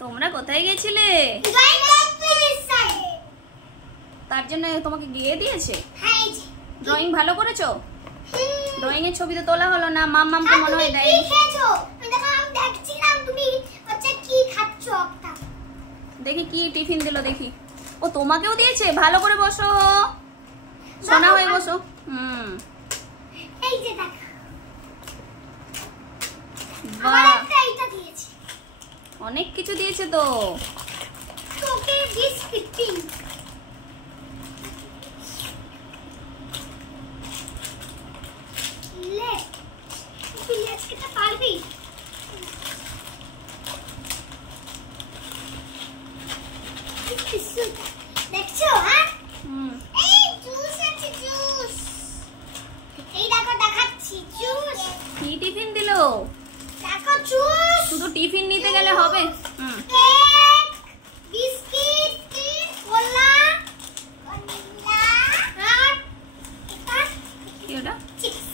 তোমরা কোথায় গেছিলে? তার জন্য তোমাকে গিয়ে দিয়েছে। ড্রয়িং ভালো করেছো? ড্রয়িং এর ছবি তো তোলা হলো না, মাম্মাম তো মনে হয় দেয়। দেখি কি টিফিন দিল দেখি। ও তোমাকেও দিয়েছে? ভালো করে বসো, সোনা হয়ে বসো। এই যে দেখ, বাহ, এইটা দিয়েছে। অনেক কিছু দিয়েছে তো। তোকে বিস্কিট দিন। লে, তুই আজকে তো পারবি। দেখছো? হ্যাঁ, এই জুস আছে, জুস। এই দেখো, দেখাচ্ছি জুস। কি টিফিন দিল? দেখো জুস। শুধু টিফিন নিতে গেলে হবে? কেক, বিস্কিট, কলা, আর এটা কি ওটা? চিপস,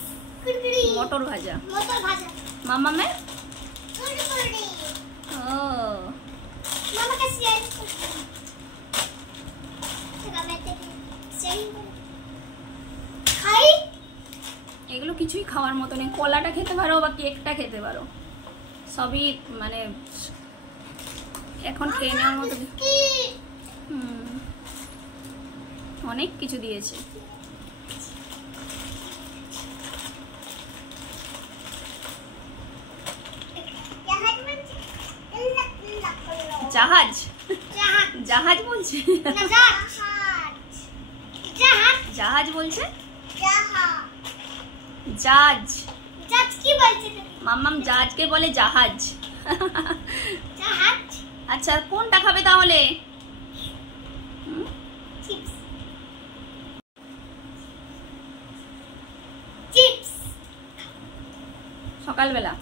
কুরকুরি, মটর ভাজা। মটর ভাজা। মাম্মামে? কুরকুরি। ও, মামাকে শেয়ার করতে। খাই। এগুলো কিছুই খাওয়ার মতো নেই। কলাটা খেতে পারো বা কেকটা খেতে পারো, সবই মানে এখন খেয়ে নেওয়ার মতো। অনেক কিছু দিয়েছে। জাহাজ? জাহাজ বলছে? জাহাজ বলছে? জাজ। জাজ কি বলছে? মাম্মাম জাজকে বলে জাহাজ। জাহাজ। আচ্ছা, কোনটা খাবে তাহলে? চিপস। চিপস সকালবেলা